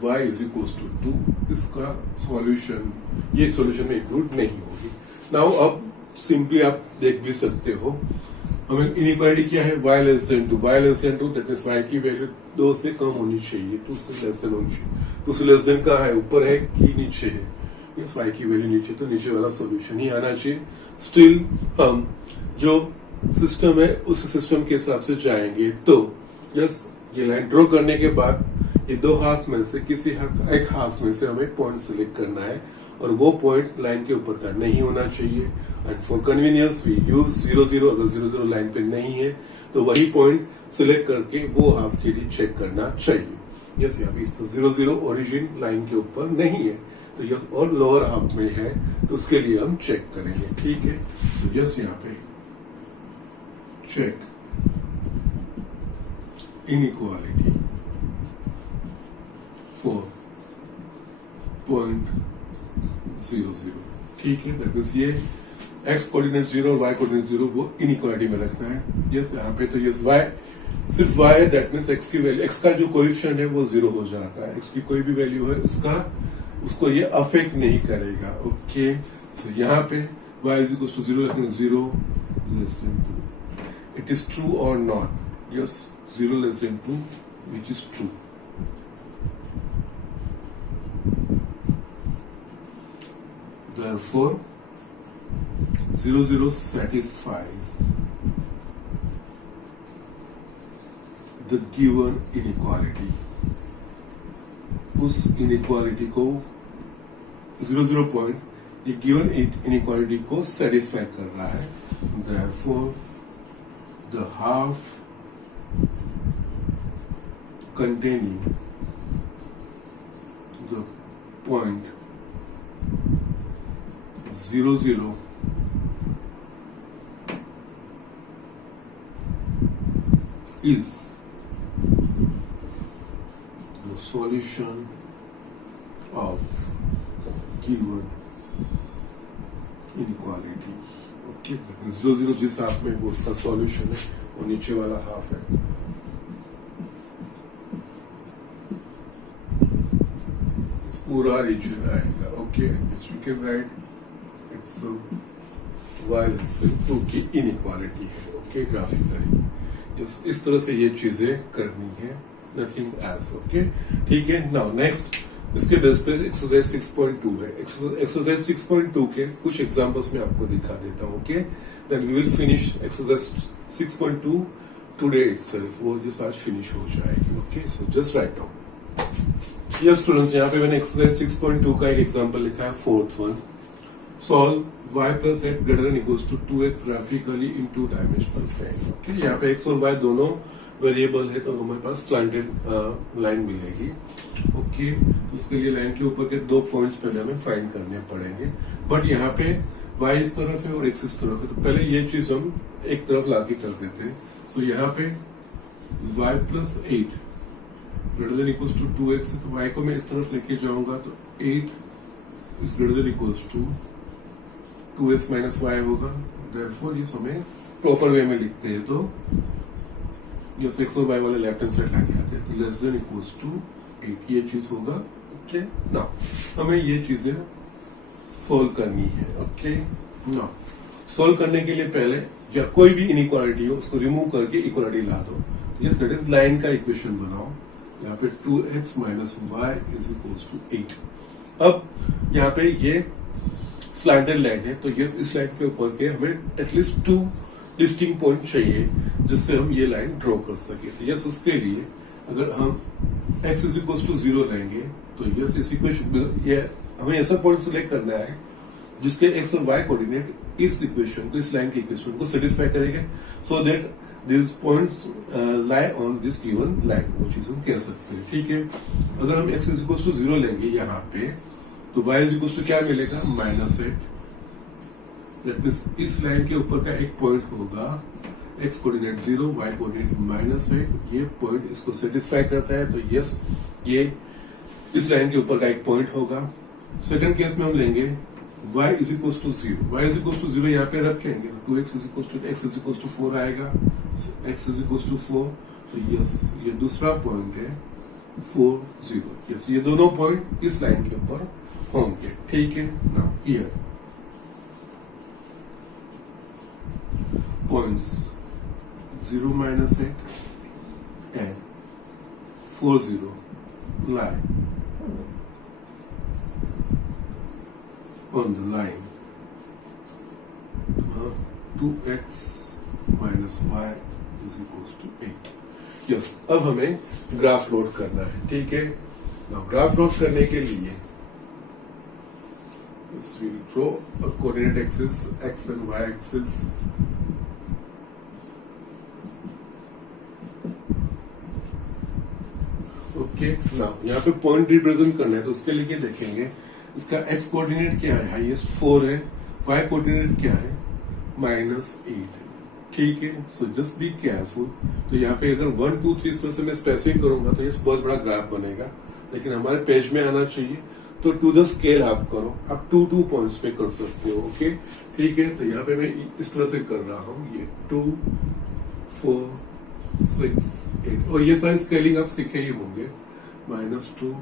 y is equals to 2. इसका सॉल्यूशन ये सॉल्यूशन में इंक्लूड नहीं होगी. नाउ अब सिंपली आप देख भी सकते हो, हमें इनइक्वालिटी क्या है, y less than 2. y less than 2 that means y की वैल्यू 2 से कम होनी चाहिए, 2 से लेस देन होनी चाहिए. 2 से लेस देन कहाँ है, ऊपर है कि नीचे है? यस, y की वैल्यू नीचे, तो नीचे वाला सॉल्यूशन ही आना चाहिए. स्टिल हम जो सिस्टम है उस सिस्टम के हिसाब से जाएंगे. तो यस, ये लाइन ड्रॉ करने के बाद ये दो हाफ में से किसी एक हाफ में से हमें पॉइंट सिलेक्ट करना है, और वो पॉइंट लाइन के ऊपर का नहीं होना चाहिए. And for convenience we use 0 0. अगर 0 0 लाइन पे नहीं है तो वही पॉइंट सिलेक्ट करके वो हाफ के लिए चेक करना चाहिए. यस, यहाँ पे 0 0 ओरिजिन लाइन के ऊपर नहीं है, तो यस और लोअर हाफ में है, तो उसके लिए हम चेक करेंगे. ठीक है, तो यस यहाँ पे चेक इनइक्वालिटी 4.00। ठीक है, दैट मीन्स ये x कोऑर्डिनेट 0 और y कोऑर्डिनेट 0 वो इनइक्वालिटी में रखना है। यस, यहाँ पे तो यस y सिर्फ y है, दैट मीन्स x की वैल्यू, x का जो कोएफिशिएंट है वो 0 हो जाता है। x की कोई भी वैल्यू है उसको ये अफेक्ट नहीं करेगा। ओके, सो यहाँ पे y इज इक्वल टू 0 रखेंगे, 0 less than 2। It is true और not? Yes, 0 less than 2 which is true. Therefore 0 0 satisfies the given inequality। उस inequality को 0 पॉइंट ये given inequality को satisfy कर रहा है। Therefore the half containing the point 0 0 is the solution of given inequality। Okay, 0 0 जिस half में वो उसका सॉल्यूशन है, वो नीचे वाला हाफ है। पूरा रीजन आएगा। Okay, we can write it's y less than 2 की इनइक्वालिटी है। ओके, ग्राफिकली इस तरह से ये चीजें करनी है, नथिंग एल्स। ओके, ठीक है। नाउ नेक्स्ट इसके बेस पे एक्सरसाइज 6.2 है। एक्सरसाइज 6.2 के कुछ एग्जांपल्स में आपको दिखा देता हूँ। Okay, then we will finish exercise 6.2 today itself. वो जिस आज फिनिश हो जाएगी। Okay, so just write down. Yes students, यहाँ पे मैंने एक्सरसाइज 6.2 का एक एग्जांपल लिखा है, 4th one. Solve y plus x greater than equals to 2x graphically in 2 dimensional plane। Okay, यहाँ पे x और y दोनों वेरिएबल है, तो हमारे पास स्लैंटेड लाइन मिलेगी। ओके, उसके लिए लाइन के ऊपर के 2 पॉइंट्स पहले हमें फाइंड करने पड़ेंगे। बट यहाँ पे y इस तरफ है और x इस तरफ है, तो पहले ये चीज हम एक तरफ लाके कर देते हैं। सो यहाँ पे y plus 8 greater than equals to 2x, तो y को मैं इस तरफ लेके जाऊंगा, तो 8 is greater than equals to 2x minus y होगा। Therefore ये हमें प्रॉपर वे में लिखते हैं, तो ये x और y वाले लेफ्ट हैंड साइड लाके आते हैं, तो लेस देन इक्वल्स टू 8 ये चीज होगा। ओके, नाउ हमें ये चीजें सोल्व करनी है। ओके, नाउ सोल्व करने के लिए पहले या कोई भी इनइक्वालिटी हो उसको रिमूव करके इक्वालिटी ला दो। यस, दैट इज लाइन का इक्वेशन बनाओ। यहाँ पे 2x minus y is equals to 8। अब यहाँ पे ये स्लैंटेड लाइन है, तो ये इस लाइन के ऊपर के हमें एटलीस्ट 2 डिस्टिंक्ट पॉइंट चाहिए जिससे हम ये लाइन ड्रॉ कर सके। तो यस, उसके लिए अगर हम x is equals to 0 लेंगे, तो यस इस इक्वेशन ये हमें ऐसा पॉइंट सिलेक्ट करना है जिसके x और y कोऑर्डिनेट इस इक्वेशन को, इस लाइन के इक्वेशन को सेटिस्फाई करेंगे, so that these points lie on this given line। वो चीज हम कह सकते हैं। ठीक है, अगर हम x is equals to 0 लेंगे यहाँ पे, तो y is equals to क्या मिलेगा, -8। दैट मींस इस लाइन के ऊपर का एक पॉइंट होगा, x कोऑर्डिनेट 0 y कोऑर्डिनेट -8। ये पॉइंट इसको सेटिस्फाई करता है, तो यस ये इस लाइन के ऊपर का एक पॉइंट होगा। सेकंड केस में हम लेंगे y is equals to 0। y is equals to 0 यहाँ पे रखेंगे, तो 2x is equals to 4 आएगा। x is equals to 4, तो यस ये दूसरा पॉइंट है 4 0। यस, ये दोनों पॉइंट इस लाइन के ऊपर होंगे। ठीक है, now here points 0 -8 and 4 0 lie on the line 2x minus y is equals to 8। Yes, अब हमें ग्राफ नोट करना है। ठीक है, ग्राफ नोट करने के लिए we will draw a coordinate axis, x and y axis। Okay, now यहाँ पे पॉइंट रिप्रेजेंट करना है, तो उसके लिए क्या देखेंगे, इसका x कोऑर्डिनेट क्या है, हाईएस्ट 4 है, y कोऑर्डिनेट क्या है, -8 है। ठीक है, सो जस्ट बी केयरफुल। तो यहाँ पे अगर 1 2 3 इस तरह से मैं स्पेसिंग करूंगा, तो ये बहुत बड़ा ग्राफ बनेगा। लेकिन हमारे पेज में आना चाहिए। तो टू द स्केल आप करो, आप 2 पॉइंट्स पे कर सकते हो। ओके ठीक है, तो यहाँ पे मैं इस तरह से कर रहा हूँ, ये 2 4 6 8, और ये सारी स्केलिंग आप सीखे ही होंगे। -2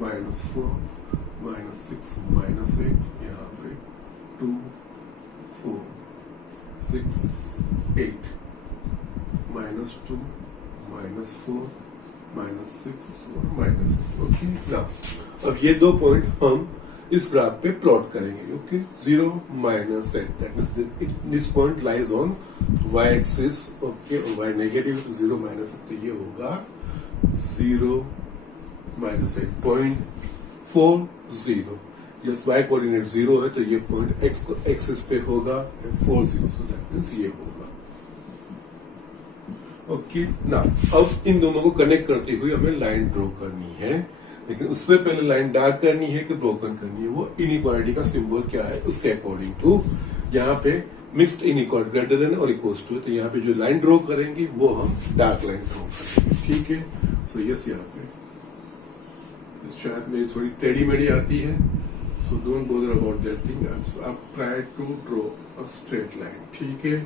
-4 -6 -8, यहाँ पे 2 4 6 8, -2 -4 -6 और -8। ओके ना, अब ये 2 पॉइंट हम इस ग्राफ पे प्लॉट करेंगे। Okay 0 -8, that means this point lies on y axis. Okay, और y नेगेटिव, 0 -8, तो ये होगा 0 -8 0.40। यस, y कोऑर्डिनेट 0 है, तो ये पॉइंट x एक्सिस पे होगा 40, सो दैट मींस ये होगा। ओके ना, अब इन दोनों को कनेक्ट करते हुए हमें लाइन ड्रॉ करनी है, लेकिन उससे पहले लाइन डार्क करनी है कि ब्रोकन करनी है, वो इनइक्वालिटी का सिंबल क्या है उसके अकॉर्डिंग टू। यहाँ पे मिक्स्ड इनइक्वालिटी ग्रेटर देन और इक्वल्स टू है, तो यहाँ पे जो लाइन ड्रॉ करेंगे वो हम डार्क लाइन ड्रॉ करेंगे। ठीक है, सो यस, यहाँ पे शायद मेरी थोड़ी टेढ़ी मेढ़ी आती है, so don't bother about that thing. आप try to draw a straight line. ठीक है,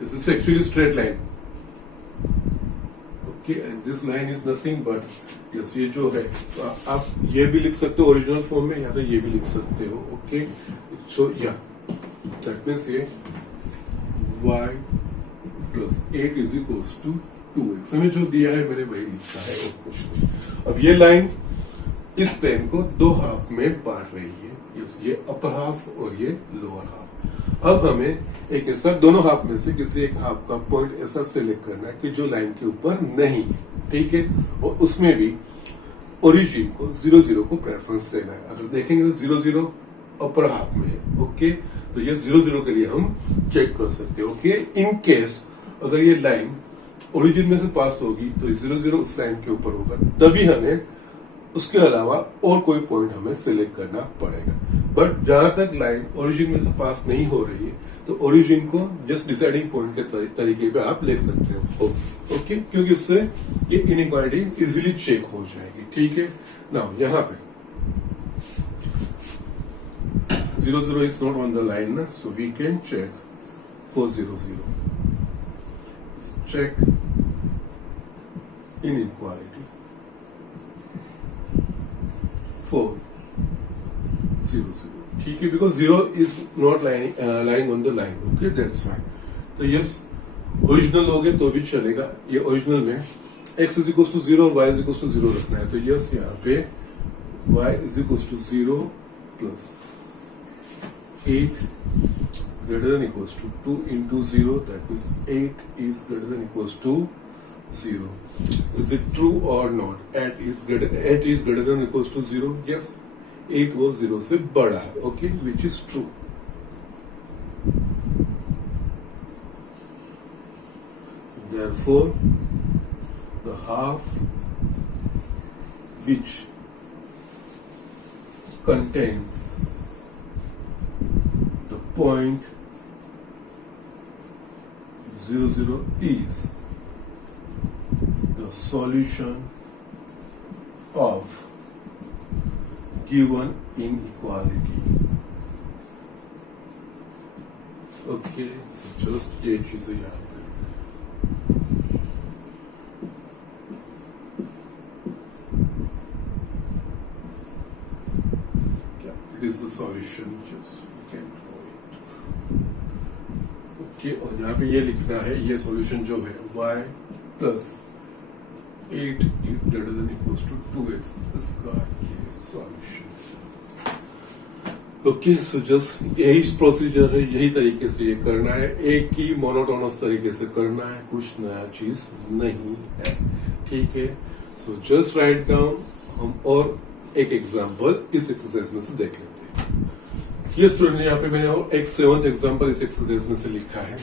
this is actually straight line. Okay, and this line is nothing but yes, ये जो है, तो आप ये भी लिख सकते हो ओरिजिनल फॉर्म में, या तो ये भी लिख सकते हो। ओके, सो या दैट मीन्स ये y + 8 = 2x, हमें जो दिया है मैंने वही लिखा है और कुछ नहीं। अब ये लाइन इस प्लेन को 2 हाफ में बांट रही है, यस, ये अपर हाफ और ये लोअर हाफ। अब हमें एक ऐसा दोनों हाफ में से किसी एक हाफ का पॉइंट ऐसा सेलेक्ट करना है कि जो लाइन के ऊपर नहीं है। ठीक है, और उसमें भी ओरिजिन को 0 0 को प्रेफरेंस देना है। अगर देखेंगे तो 0 0 अपर हाफ में है। ओके, तो ये 0 0 के लिए हम चेक कर सकते हैं। ओके, इन केस अगर ये लाइन ओरिजिन में से पास होगी तो 0 0 उस लाइन के ऊपर होगा, तभी हमें उसके अलावा और कोई पॉइंट हमें सिलेक्ट करना पड़ेगा। बट जहां तक लाइन ओरिजिन में से पास नहीं हो रही है, तो ओरिजिन को जस्ट डिसाइडिंग पॉइंट के तरीके पे आप लिख सकते हो। ओके, क्योंकि उससे ये इनइक्वालिटी इजीली चेक हो जाएगी। ठीक है, नाउ यहाँ पे 0 0 is not on the line, so we can check for 0 0. Check inequality for 0 0. ठीक है, because 0 is not lying on the line. Okay, that's fine. तो यस, ओरिजिनल हो गए तो भी चलेगा। ये ओरिजिनल में x = 0 और y = 0 रखना है, तो यस, यहाँ पे y = 0 + 8 greater than equals to 2 into 0, that means 8 is greater than equals to 0. Is it true or not? 8 is greater than equals to 0. Yes, 8 वो 0 से बड़ा है। Okay, which is true. Therefore, the half which contains the point 0 0 is the solution of given inequality. Okay, so just ये चीजें याद करें। It is the solution, just you can draw it. Okay, और यहाँ पे ये लिखना है, ये सॉल्यूशन जो है y + 8 is greater than equals to 2x, इसका ये सॉल्यूशन। ओके, सो जस्ट यही प्रोसीजर है, यही तरीके से ये करना है, एक ही मोनोटोनस तरीके से करना है, कुछ नया चीज नहीं है। ठीक है, सो जस्ट राइट डाउन। हम और एक एग्जांपल इस एक्सरसाइज में से देख लेते हैं। ये स्टूडेंट, यहाँ पे मैंने एक 7th एग्जांपल इस एक्सरसाइज में से लिखा है।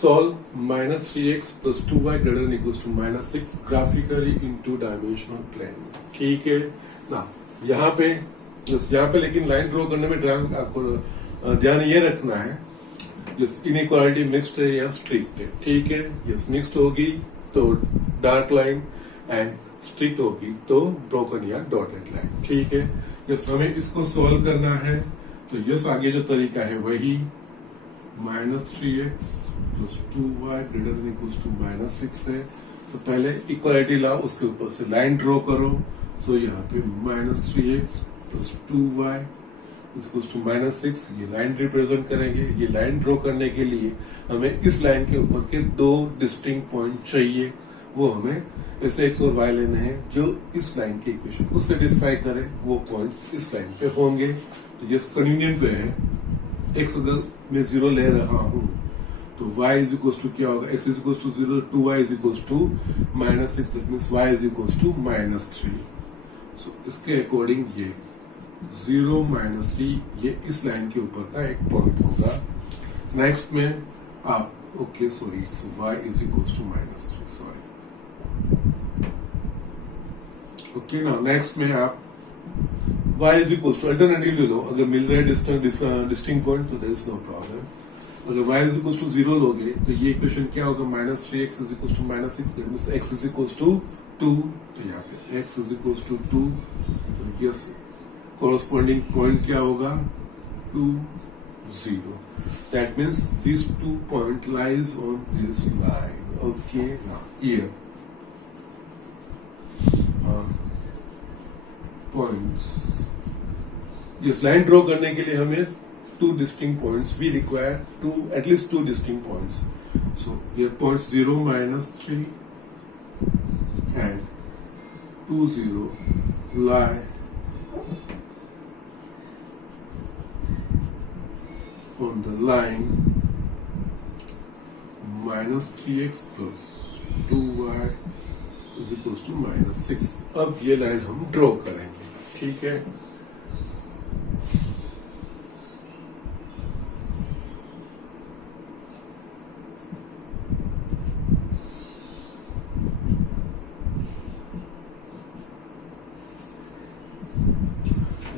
Solve -3x + 2y greater than equals to -6 graphically in 2-dimensional plane। ठीक है ना, यहाँ पे लेकिन लाइन ड्रॉ करने में आपको ध्यान ये रखना है, यस, इनइक्वालिटी मिक्स्ड है या स्ट्रिक्ट है। ठीक है, यस, मिक्स्ड होगी तो डार्क लाइन एंड स्ट्रिक्ट होगी तो ब्रोकन या डॉटेड लाइन। ठीक है, यस हमें इसको सॉल्व करना है। तो यस आगे जो तरीका है वही -3x + 2y greater than equals to -6 है। तो पहले इक्वालिटी लाओ, उसके ऊपर से लाइन ड्रॉ करो। सो यहाँ पे -3x + 2y इक्वल्स टू -6 ये लाइन रिप्रेजेंट करेंगे। ये लाइन ड्रॉ करने के लिए हमें इस लाइन के ऊपर के दो डिस्टिंक्ट पॉइंट चाहिए। वो हमें ऐसे x और y लेने हैं जो इस लाइन के इक्वेशन को सेटिस्फाई करें। वो पॉइंट्स इस लाइन पे होंगे। तो ये कन्वीनियंट वे है। x अगर मैं 0 ले रहा हूं तो y इज इक्वल्स टू क्या होगा, x is equals to 0, 2y is equals to -6, that means y is equals to -3। So इसके अकॉर्डिंग ये 0 -3 ये इस लाइन के ऊपर का एक पॉइंट होगा। नेक्स्ट में आप okay sorry y is equals to -3 sorry okay ना। नेक्स्ट में आप y is equals to alternative ले लो। अगर मिल रहा है डिस्टिंक्ट पॉइंट तो देयर इज नो प्रॉब्लम। अगर y इज इक्वल्स टू 0 लोगे तो ये इक्वेशन क्या होगा, -3x is equals to -6, that means x is equals to 2। तो यहाँ पे x इज इक्वल्स टू 2। तो यस corresponding point क्या होगा 2 0। That means these 2 point lies on this line. Okay, now here points. Yes, line draw करने के लिए हमें 2 distinct points we require at least 2 distinct points. So here points 0 -3 and 2 0 lie on the line -3x + 2y is equals to -6। अब ये line हम draw करेंगे। ठीक है,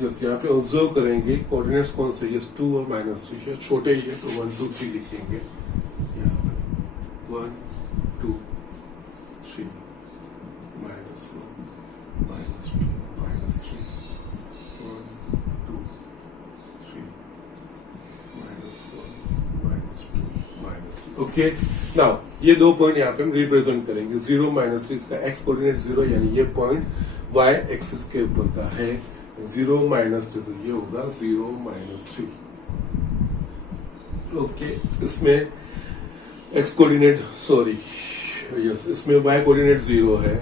यस यहाँ पे ऑब्जर्व करेंगे कोऑर्डिनेट्स कौन से, यस 2 और -3 है, छोटे ही है तो 1 2 3 लिखेंगे। यहाँ पे 1 2 3 -1 -2 -3 1 2 3 -1 -2 ओके। नाउ ये दो पॉइंट यहाँ पे हम रिप्रेजेंट करेंगे। 0 -3 इसका x कोऑर्डिनेट 0 यानी ये पॉइंट y एक्सिस के ऊपर का है। 0 -3 तो ये होगा 0 -3। ओके, इसमें x कोऑर्डिनेट सॉरी यस इसमें y कोऑर्डिनेट 0 है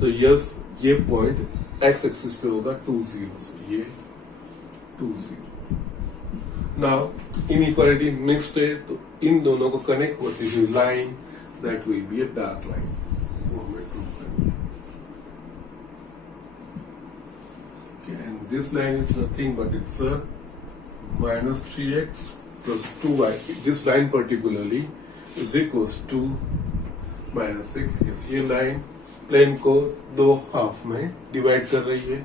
तो यस ये पॉइंट x एक्सिस पे होगा 2 0। ये 2 0। नाउ इनइक्वालिटी मिक्स्ड है तो इन दोनों को कनेक्ट होती हुई line that will be a dark line. वो हमें ड्रॉ करनी है। And this line is nothing but it's a -3x + 2y. This line particularly is equals to -6। Yes, ये लाइन प्लेन को दो हाफ में डिवाइड कर रही है,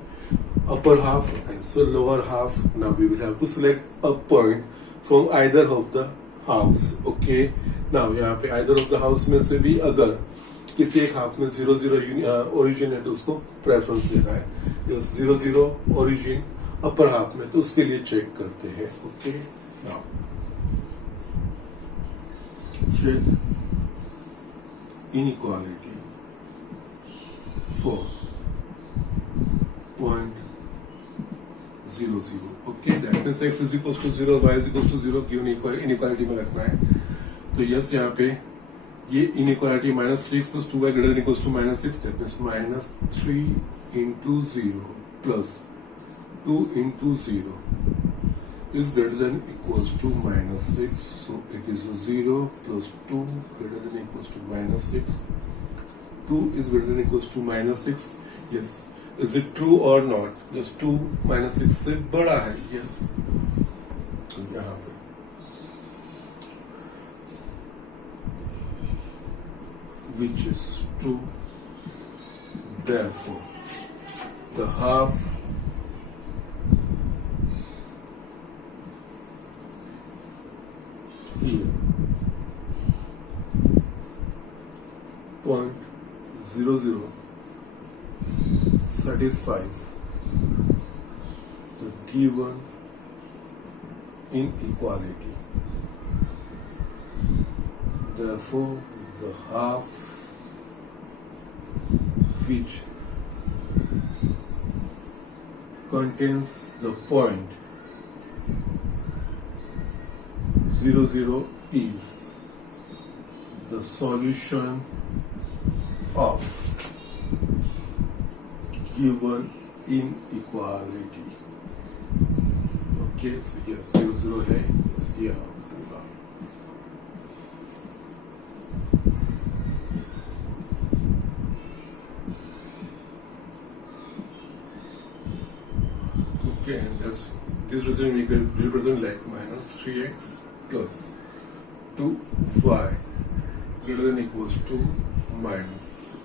upper half and so lower half. Now we will have to select a point from either of the house. Okay, now यहाँ पे either of the house में से भी अगर किसी एक हाफ में 0 0 ओरिजिन है तो उसको प्रेफरेंस देना है। 0 0 ओरिजिन अपर हाफ में तो उसके लिए चेक करते हैं। Okay, now check inequality for point 0 0। Okay, that means x is equals to 0 y is equals to 0 क्यों इनइक्वालिटी में रखना है। तो यस यहाँ पे ये inequality -3x + 2y greater than equals to -6, that means -3 × 0 + 2 × 0 is greater than equals to -6. So it is 0 + 2 greater than equals to -6. 2 is greater than equals to -6. Yes. Is it true or not? Just 2 -6 से बड़ा है। Yes. यहाँ पे which is true. Therefore, the half here .00 satisfies the given inequality. Therefore, the half which contains the point 0, 0 is the solution of given inequality. Okay, so here 0, 0 है, yes, here पूरा. Okay, and this result we can represent like minus 3x plus 2y greater than equals to minus 6.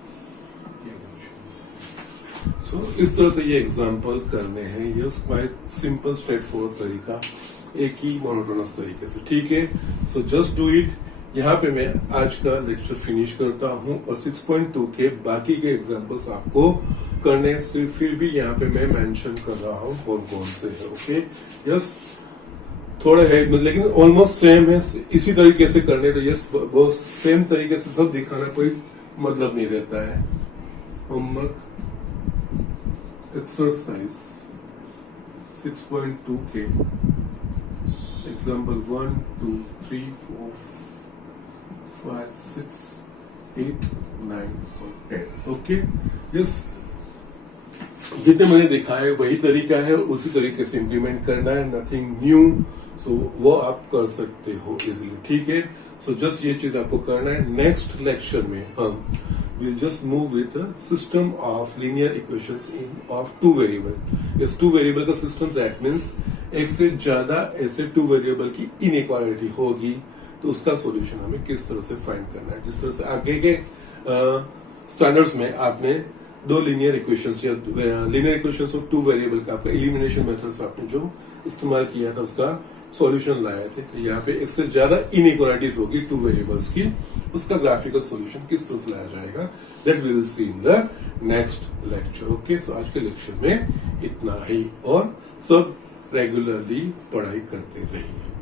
So इस तरह से ये example करने हैं. Yes, quite simple straight forward तरीका, एक ही मोनोटोनस तरीके से. ठीक है, सो जस्ट डू इट. यहाँ पे मैं आज का लेक्चर फिनिश करता हूँ और 6.2 के बाकी के एग्जाम्पल्स आपको करने से फिर भी यहाँ पे मैं मेंशन कर रहा हूँ कौन कौन से है. ओके, यस, थोड़े है लेकिन ऑलमोस्ट सेम है. इसी तरीके से करने तो यस, बहुत सेम तरीके से सब दिखाना कोई मतलब नहीं रहता है. होमवर्क एक्सरसाइज 6.2 के एग्जाम्पल 1, 2, 3, 4, 5, 6, 8, 9 और 10. ओके, यस, जितने मैंने दिखाए वही तरीका है, उसी तरीके से इम्प्लीमेंट करना है. Nothing new. सो वो आप कर सकते हो इजिली. ठीक है, सो जस्ट ये चीज आपको करना है. नेक्स्ट लेक्चर में हम we'll just move with a system of linear equations of two variable. इस two variable का system that means एक से ज्यादा ऐसे two variable की inequality होगी तो उसका solution हमें किस तरह से find करना है. जिस तरह से आगे के standards में आपने दो linear equations या linear equations of two variable का आपका elimination methods आपने जो इस्तेमाल किया था उसका सॉल्यूशन लाए थे. यहाँ पे एक से ज्यादा इनइक्वालिटीज होगी टू वेरिएबल्स की, उसका ग्राफिकल सॉल्यूशन किस तरह से लाया जाएगा that we will see in the next lecture. Okay, so आज के लेक्चर में इतना ही और सब रेगुलरली पढ़ाई करते रहिए.